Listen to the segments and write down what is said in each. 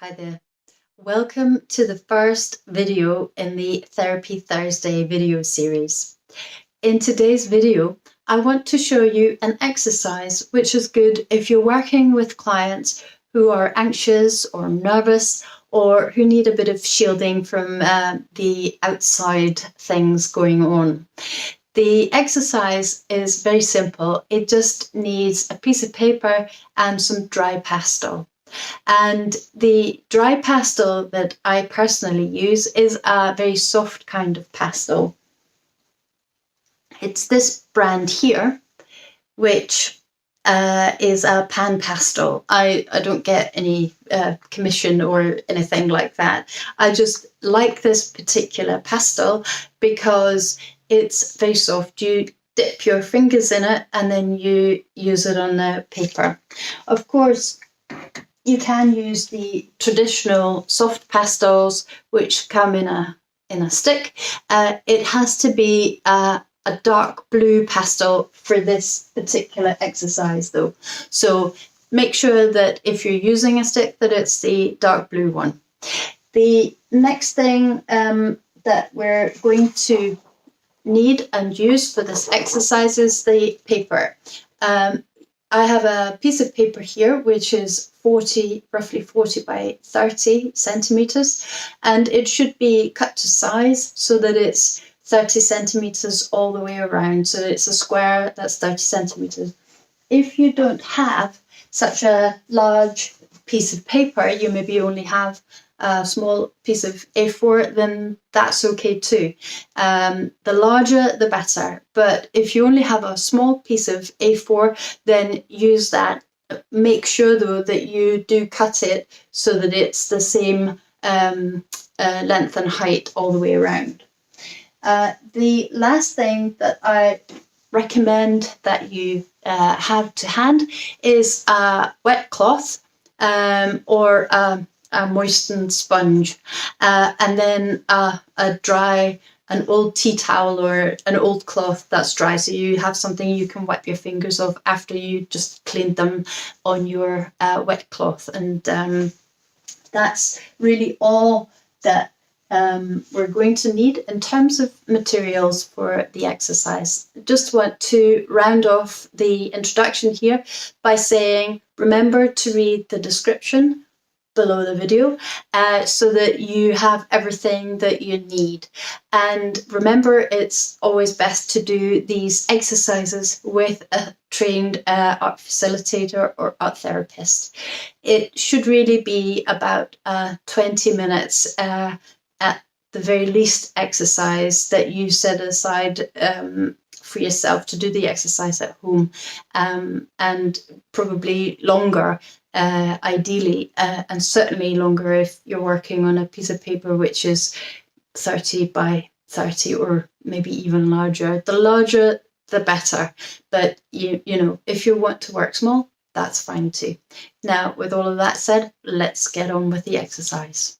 Hi there. Welcome to the first video in the Therapy Thursday video series. In today's video, I want to show you an exercise which is good if you're working with clients who are anxious or nervous or who need a bit of shielding from the outside things going on. The exercise is very simple. It just needs a piece of paper and some dry pastel. And the dry pastel that I personally use is a very soft kind of pastel. It's this brand here, which is a pan pastel. I don't get any commission or anything like that. I just like this particular pastel because it's very soft. You dip your fingers in it and then you use it on the paper. Of course, you can use the traditional soft pastels, which come in a stick. It has to be a dark blue pastel for this particular exercise, though. So make sure that if you're using a stick, that it's the dark blue one. The next thing that we're going to need and use for this exercise is the paper. I have a piece of paper here, which is roughly 40 by 30 centimeters, and it should be cut to size so that it's 30 centimeters all the way around. So it's a square that's 30 centimeters. If you don't have such a large piece of paper, you maybe only have a small piece of A4, then that's okay too. The larger, the better. But if you only have a small piece of A4, then use that. Make sure, though, that you do cut it so that it's the same length and height all the way around. The last thing that I recommend that you have to hand is a wet cloth or a moistened sponge, and then an old tea towel or an old cloth that's dry, so you have something you can wipe your fingers off after you just cleaned them on your wet cloth. And that's really all that we're going to need in terms of materials for the exercise. I just want to round off the introduction here by saying, remember to read the description below the video so that you have everything that you need. And remember, it's always best to do these exercises with a trained art facilitator or art therapist. It should really be about 20 minutes at the very least exercise that you set aside for yourself to do the exercise at home, and probably longer, ideally, and certainly longer if you're working on a piece of paper which is 30 by 30 or maybe even larger. The larger, the better. But you know, if you want to work small, that's fine too. Now, with all of that said, let's get on with the exercise.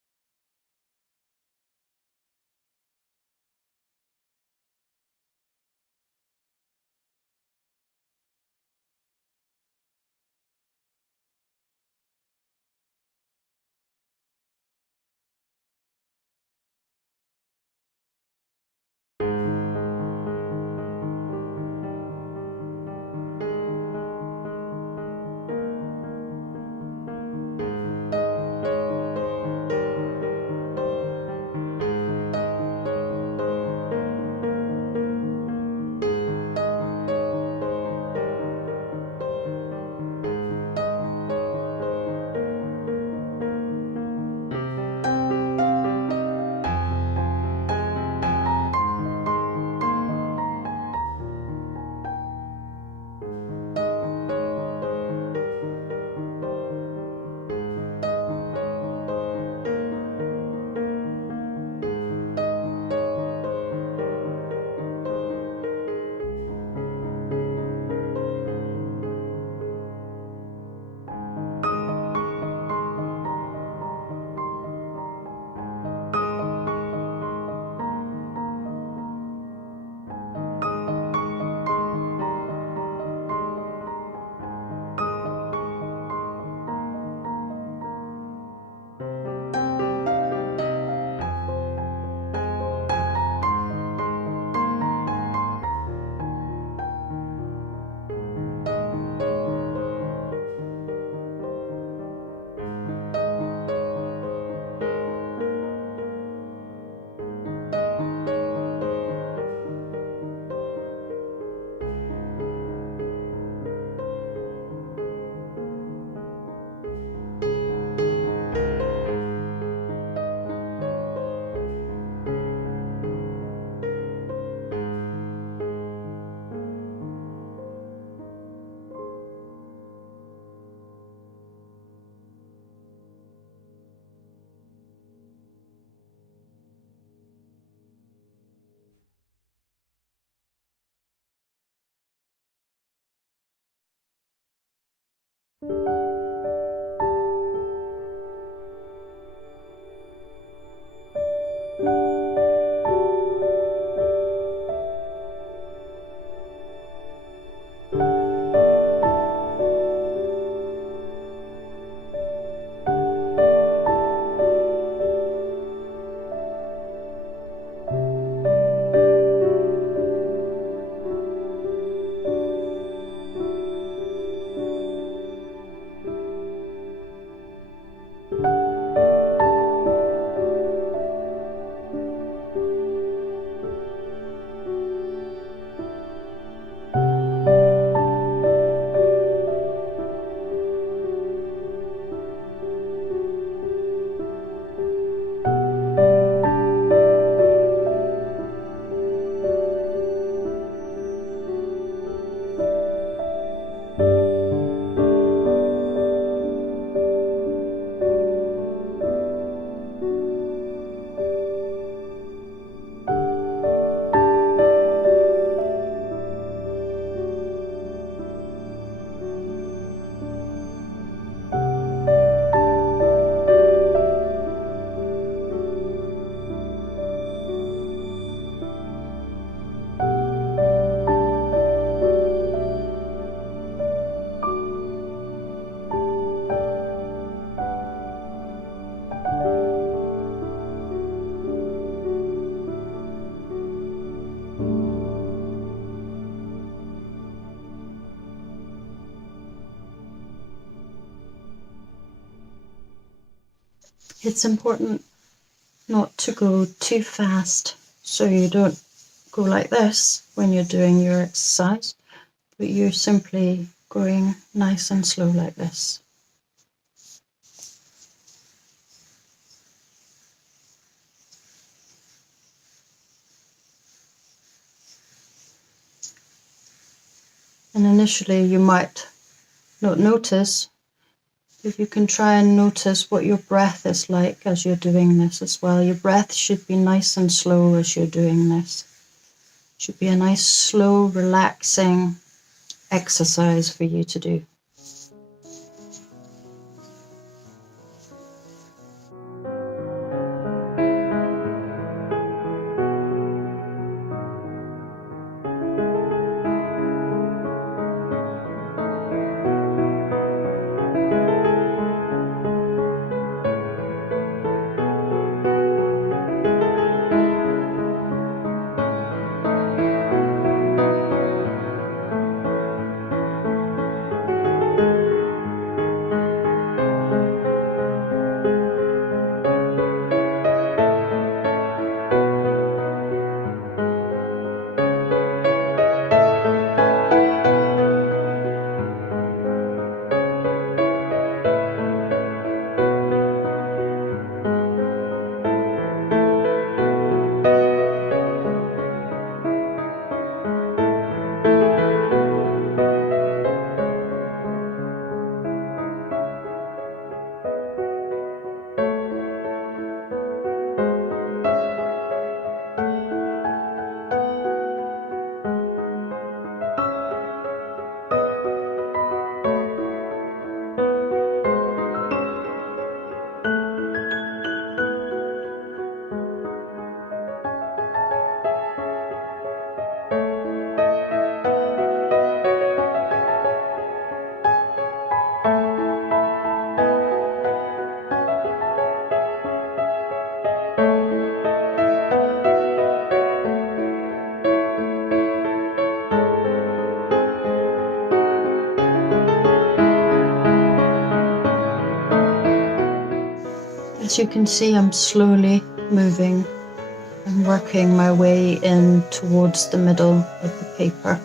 It's important not to go too fast, so you don't go like this when you're doing your exercise, but you're simply going nice and slow like this. And initially you might not notice, if you can try and notice what your breath is like as you're doing this as well. Your breath should be nice and slow as you're doing this. It should be a nice, slow, relaxing exercise for you to do. As you can see, I'm slowly moving and working my way in towards the middle of the paper.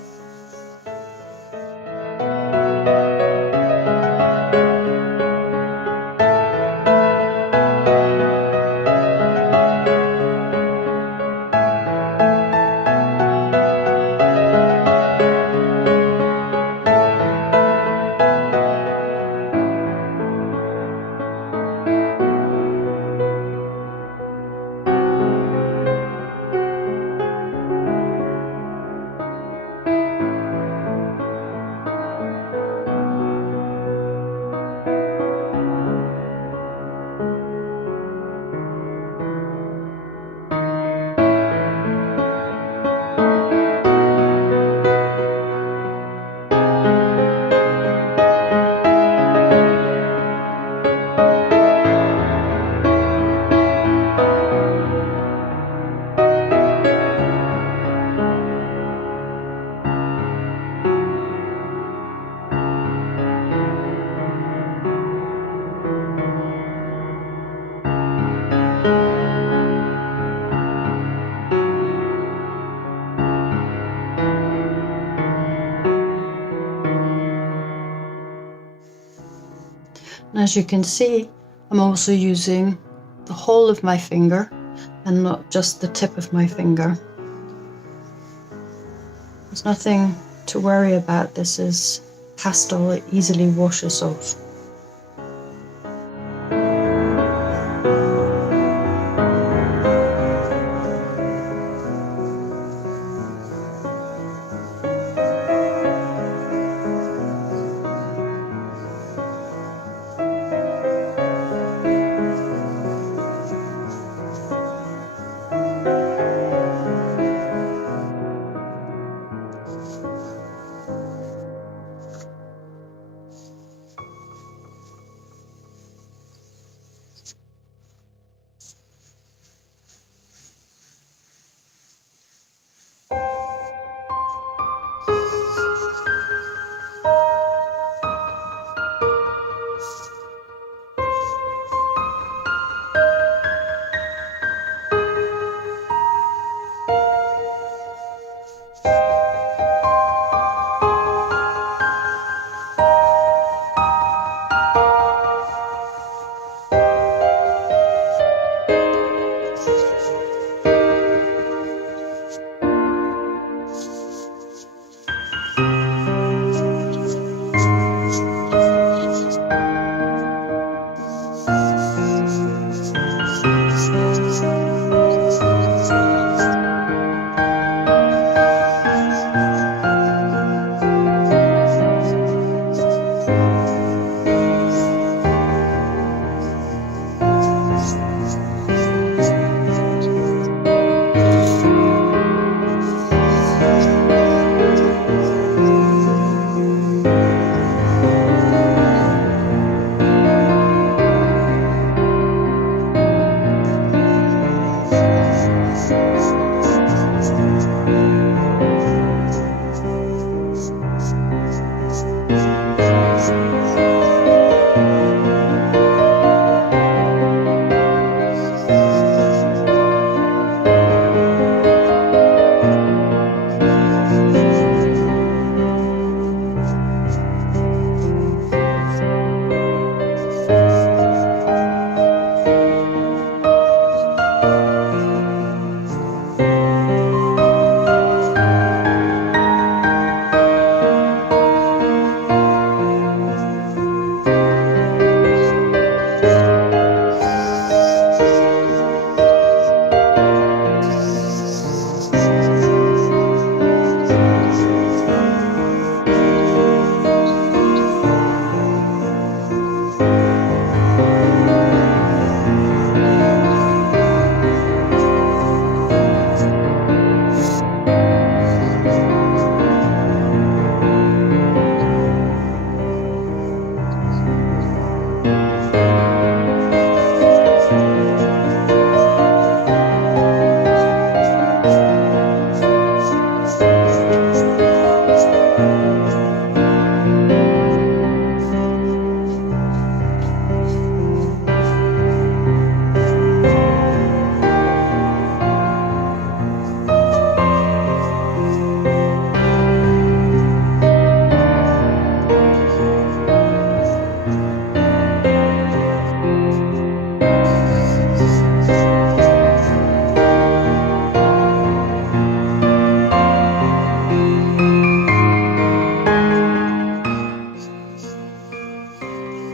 As you can see, I'm also using the whole of my finger and not just the tip of my finger. There's nothing to worry about. This is pastel, it easily washes off.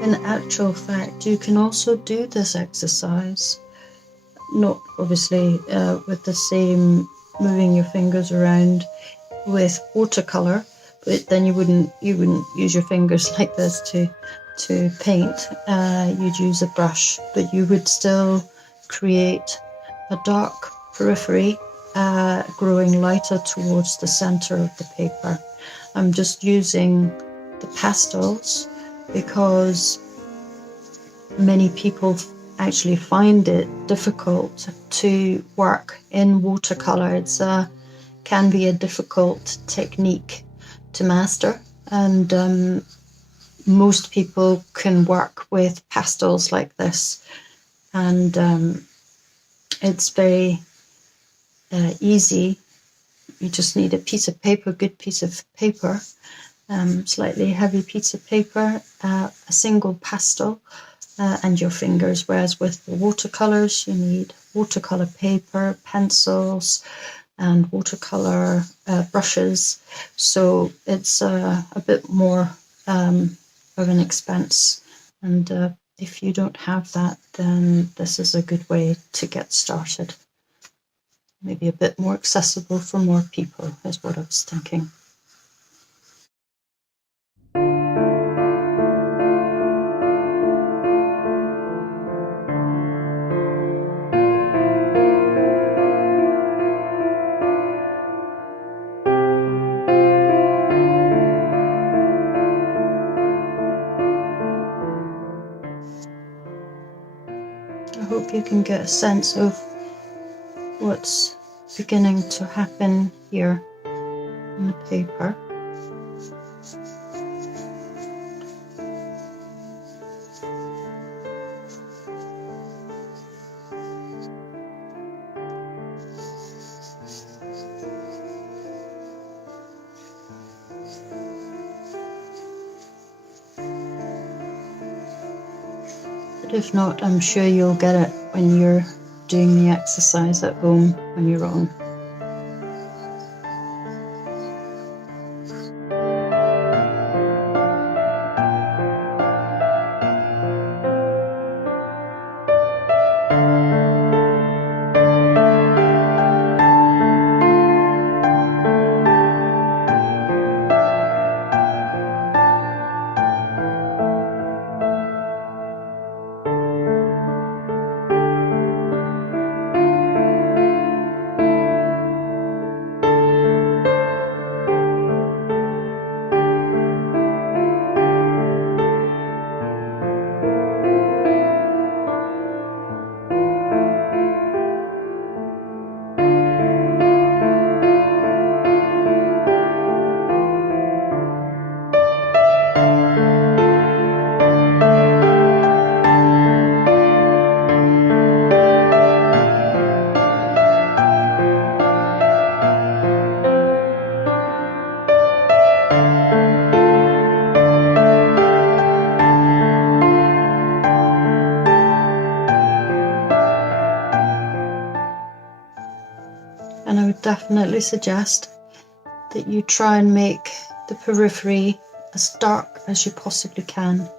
In actual fact, you can also do this exercise, not obviously with the same moving your fingers around with watercolor, but then you wouldn't use your fingers like this to paint. You'd use a brush, but you would still create a dark periphery growing lighter towards the center of the paper. I'm just using the pastels because many people actually find it difficult to work in watercolor. It's can be a difficult technique to master, and most people can work with pastels like this, and it's very easy. You just need a piece of paper, good piece of paper, slightly heavy piece of paper, a single pastel, and your fingers, whereas with the watercolours you need watercolour paper, pencils, and watercolour brushes, so it's a bit more of an expense, and if you don't have that, then this is a good way to get started. Maybe a bit more accessible for more people is what I was thinking. I hope you can get a sense of what's beginning to happen here on the paper. But if not, I'm sure you'll get it when you're doing the exercise at home on your own. And I would definitely suggest that you try and make the periphery as dark as you possibly can.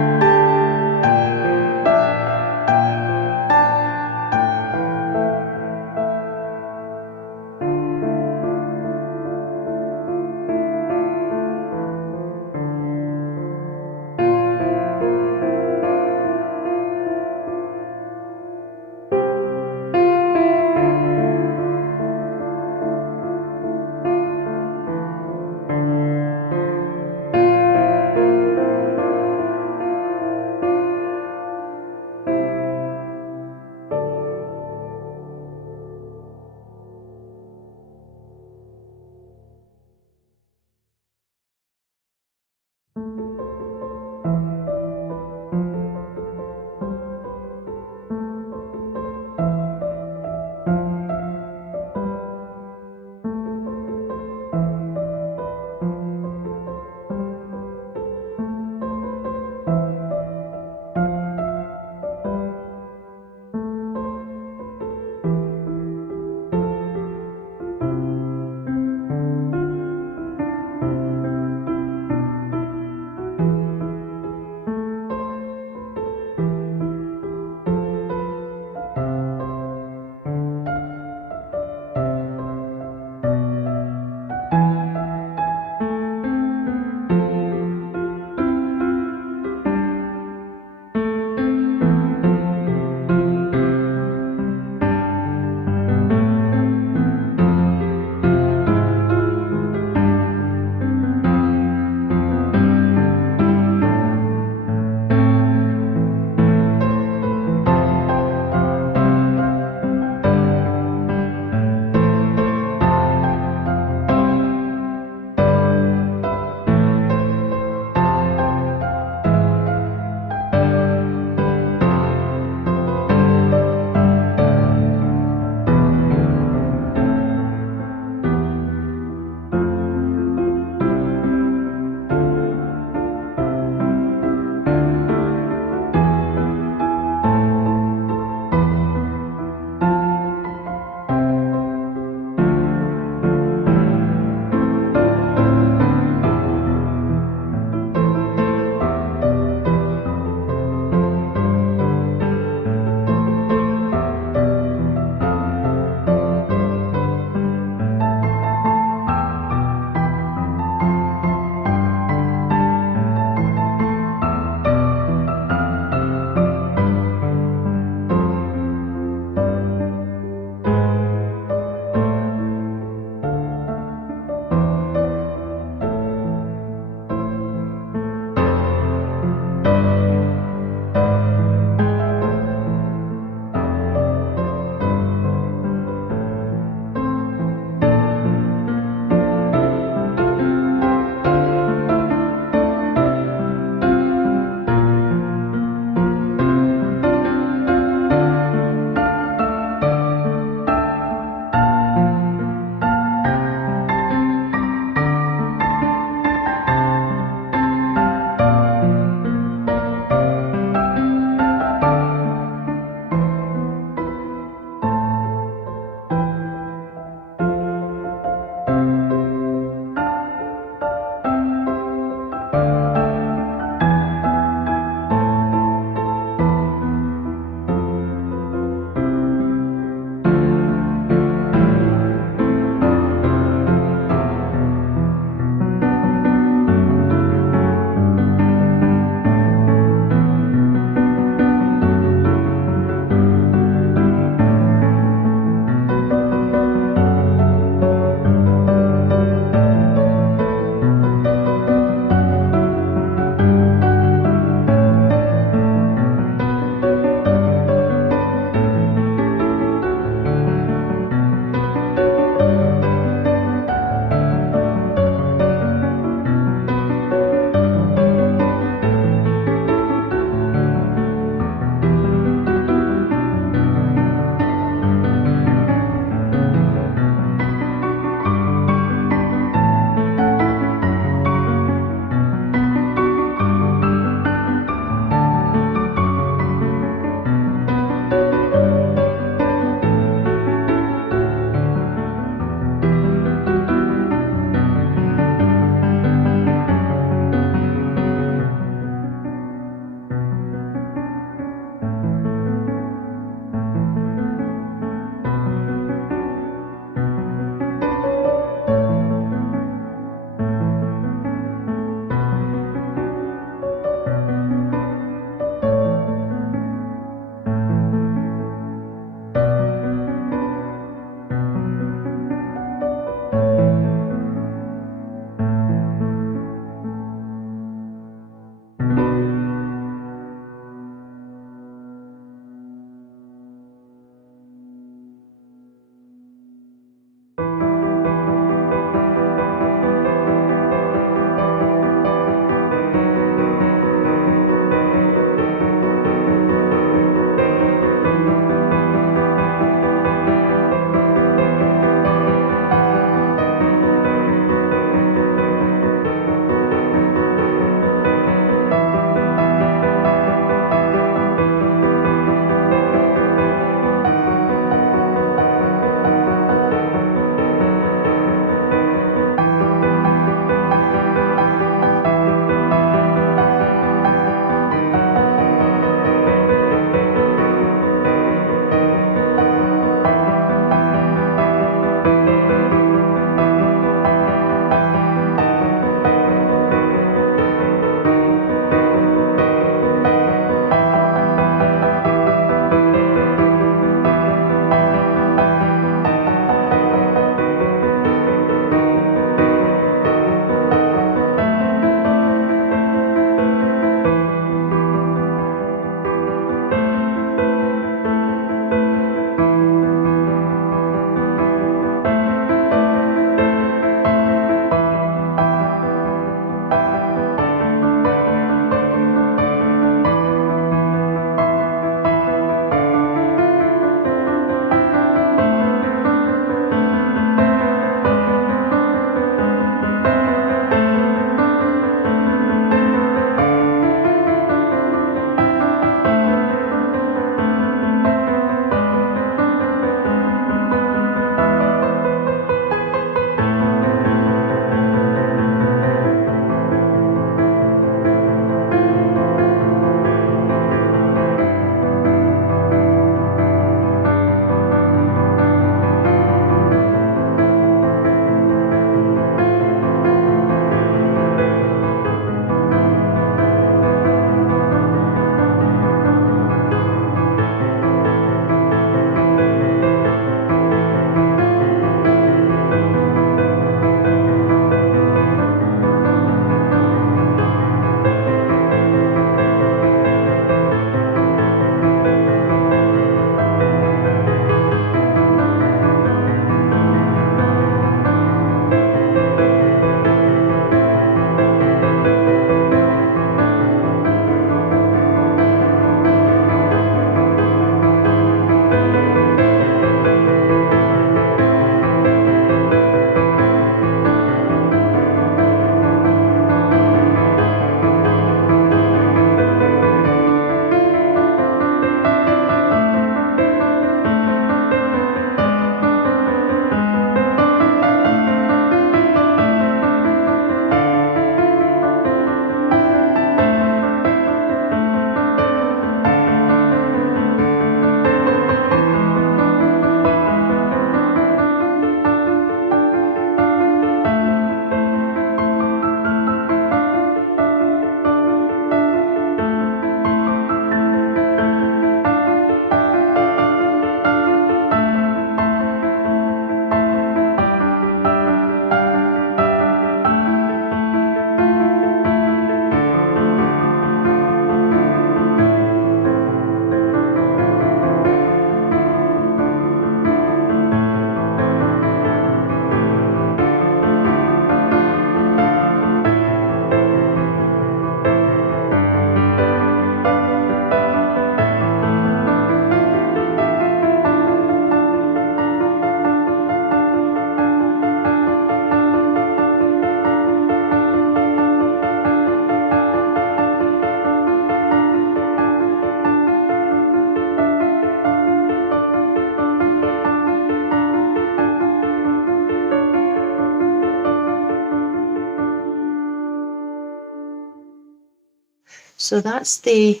So that's the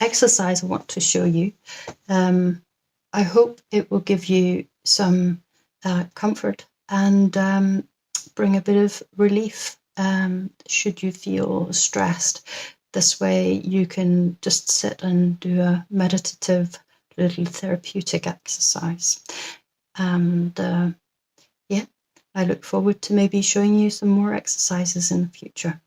exercise I want to show you. I hope it will give you some comfort and bring a bit of relief should you feel stressed. This way you can just sit and do a meditative little therapeutic exercise. And yeah, I look forward to maybe showing you some more exercises in the future.